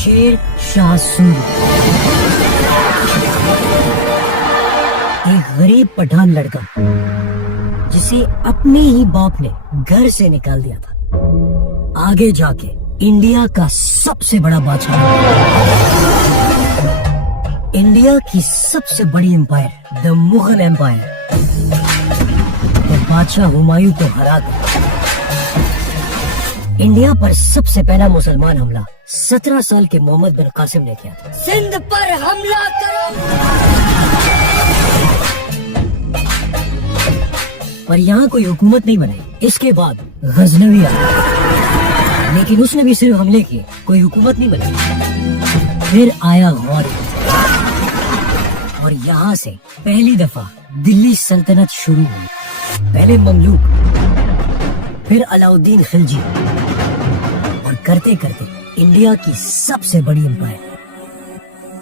شیر شاہ سوری، ایک غریب پٹھان لڑکا جسے اپنے ہی باپ نے گھر سے نکال دیا تھا، آگے جا کے انڈیا کا سب سے بڑا بادشاہ، انڈیا کی سب سے بڑی امپائر دا مغل امپائر، بادشاہ ہمایوں کو ہرا کر انڈیا پر سب سے پہلا مسلمان حملہ 17 سال کے محمد بن قاسم نے کیا تھا۔ سندھ پر حملہ کرو، پر یہاں کوئی حکومت نہیں بنائی۔ اس کے بعد غزنوی آیا، لیکن اس نے بھی صرف حملے کیے، کوئی حکومت نہیں بنائی۔ پھر آیا غوری، اور یہاں سے پہلی دفعہ دلی سلطنت شروع ہوئی، پہلے مملوک، پھر علاؤالدین خلجی، اور کرتے کرتے انڈیا کی سب سے بڑی امپائر